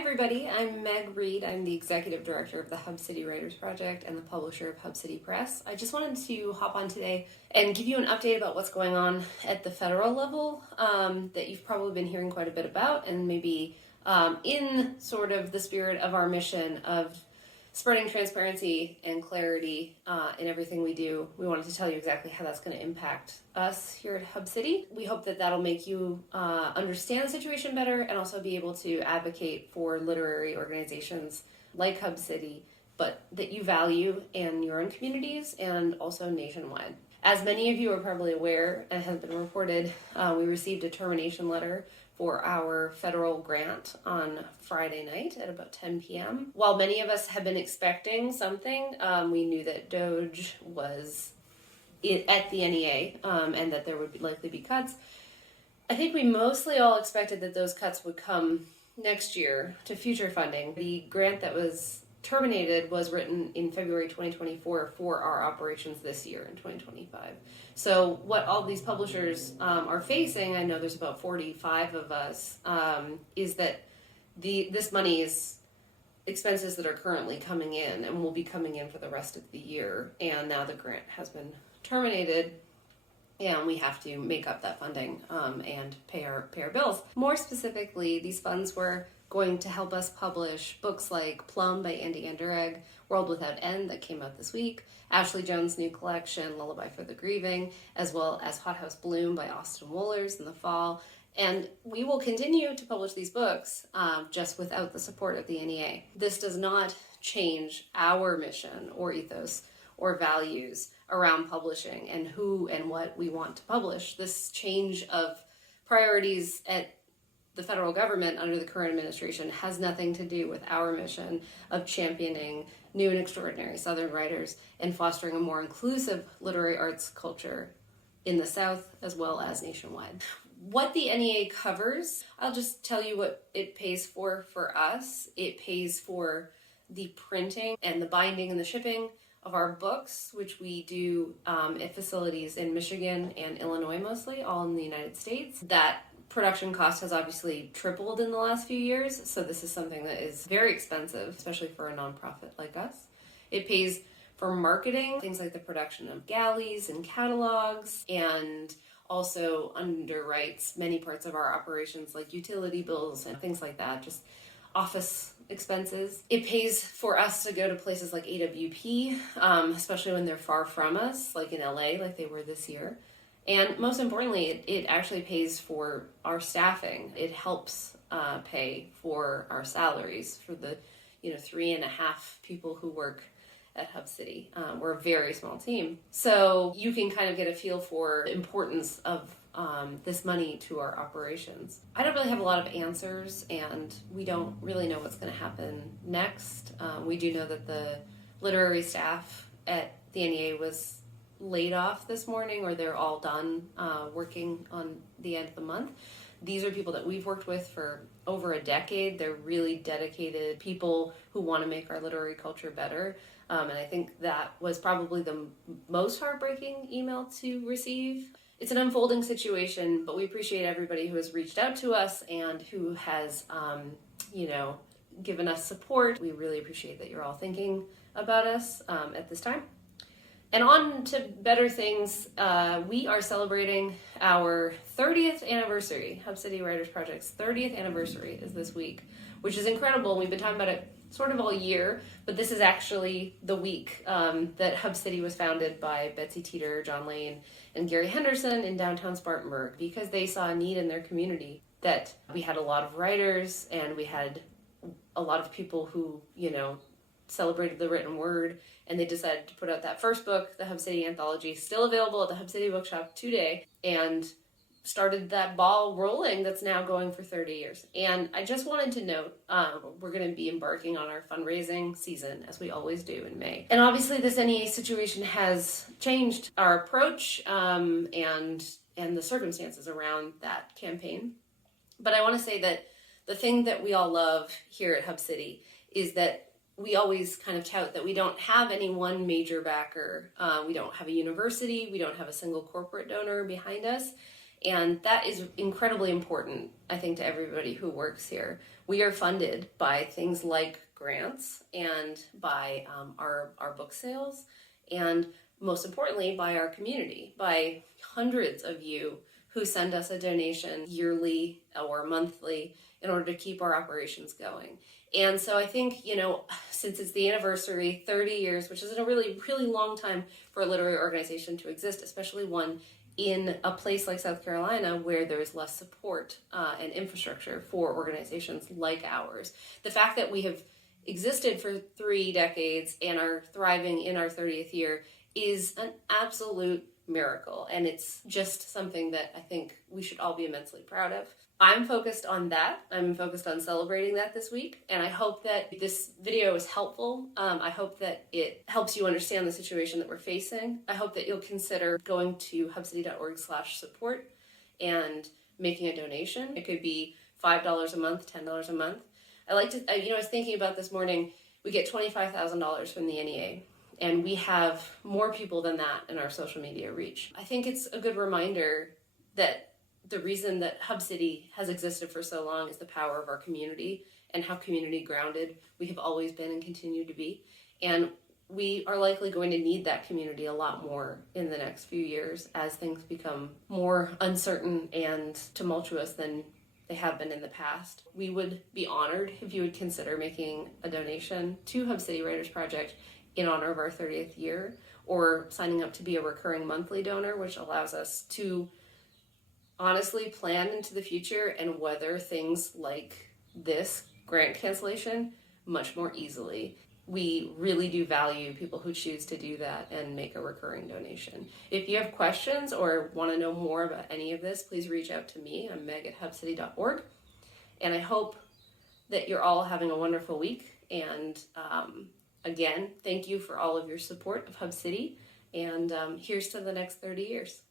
everybody. I'm Meg Reid. I'm the executive director of the Hub City Writers Project and the publisher of Hub City Press. I just wanted to hop on today and give you an update about what's going on at the federal level that you've probably been hearing quite a bit about, and maybe in sort of the spirit of our mission of spreading transparency and clarity in everything we do. We wanted to tell you exactly how that's going to impact us here at Hub City. We hope that that'll make you understand the situation better and also be able to advocate for literary organizations like Hub City, but that you value in your own communities and also nationwide. As many of you are probably aware and has been reported, we received a termination letter for our federal grant on Friday night at about 10 p.m. While many of us have been expecting something, we knew that DOGE was at the NEA and that there would likely be cuts. I think we mostly all expected that those cuts would come next year to future funding. The grant that was terminated was written in February 2024 for our operations this year in 2025. So what all these publishers are facing, I know there's about 45 of us, is that this money is expenses that are currently coming in and will be coming in for the rest of the year. And now the grant has been terminated and we have to make up that funding and pay our bills. More specifically, these funds were going to help us publish books like Plum by Andy Anderegg, World Without End that came out this week, Ashley Jones' new collection, Lullaby for the Grieving, as well as Hothouse Bloom by Austin Wohlers in the fall. And we will continue to publish these books just without the support of the NEA. This does not change our mission or ethos or values around publishing and who and what we want to publish. This change of priorities at the federal government under the current administration has nothing to do with our mission of championing new and extraordinary Southern writers and fostering a more inclusive literary arts culture in the South as well as nationwide. What the NEA covers, I'll just tell you what it pays for us. It pays for the printing and the binding and the shipping of our books, which we do at facilities in Michigan and Illinois mostly, all in the United States. That production cost has obviously tripled in the last few years, so this is something that is very expensive, especially for a nonprofit like us. It pays for marketing, things like the production of galleys and catalogs, and also underwrites many parts of our operations like utility bills and things like that, just office expenses. It pays for us to go to places like AWP, especially when they're far from us, like in LA, like they were this year. And most importantly, it actually pays for our staffing. It helps pay for our salaries for the 3.5 people who work at Hub City. We're a very small team. So you can kind of get a feel for the importance of this money to our operations. I don't really have a lot of answers, and we don't really know what's going to happen next. We do know that the literary staff at the NEA was laid off this morning, or they're all done working on the end of the month. These are people that we've worked with for over a decade. They're really dedicated people who want to make our literary culture better. And I think that was probably the most heartbreaking email to receive. It's an unfolding situation, but we appreciate everybody who has reached out to us and who has, given us support. We really appreciate that you're all thinking about us at this time. And on to better things, we are celebrating our 30th anniversary. Hub City Writers Project's 30th anniversary is this week, which is incredible. We've been talking about it sort of all year, but this is actually the week that Hub City was founded by Betsy Teeter, John Lane, and Gary Henderson in downtown Spartanburg, because they saw a need in their community that we had a lot of writers and we had a lot of people who, celebrated the written word, and they decided to put out that first book, the Hub City Anthology, still available at the Hub City Bookshop today, and started that ball rolling that's now going for 30 years. And I just wanted to note, we're going to be embarking on our fundraising season, as we always do in May. And obviously this NEA situation has changed our approach and the circumstances around that campaign. But I want to say that the thing that we all love here at Hub City is that we always kind of tout that we don't have any one major backer. We don't have a university. We don't have a single corporate donor behind us. And that is incredibly important, I think, to everybody who works here. We are funded by things like grants and by our book sales, and most importantly, by our community, by hundreds of you who send us a donation yearly or monthly in order to keep our operations going. And so I think, since it's the anniversary, 30 years, which is a really, really long time for a literary organization to exist, especially one in a place like South Carolina where there's less support and infrastructure for organizations like ours. The fact that we have existed for 3 decades and are thriving in our 30th year is an absolute miracle, and it's just something that I think we should all be immensely proud of. I'm focused on that. I'm focused on celebrating that this week, and I hope that this video is helpful. I hope that it helps you understand the situation that we're facing. I hope that you'll consider going to hubcity.org/support and making a donation. It could be $5 a month, $10 a month. I was thinking about this morning, we get $25,000 from the NEA. And we have more people than that in our social media reach. I think it's a good reminder that the reason that Hub City has existed for so long is the power of our community and how community grounded we have always been and continue to be. And we are likely going to need that community a lot more in the next few years as things become more uncertain and tumultuous than they have been in the past. We would be honored if you would consider making a donation to Hub City Writers Project in honor of our 30th year, or signing up to be a recurring monthly donor, which allows us to honestly plan into the future and weather things like this grant cancellation much more easily. We really do value people who choose to do that and make a recurring donation. If you have questions or want to know more about any of this, please reach out to me. I'm meg@hubcity.org. And I hope that you're all having a wonderful week. And again, thank you for all of your support of Hub City. And here's to the next 30 years.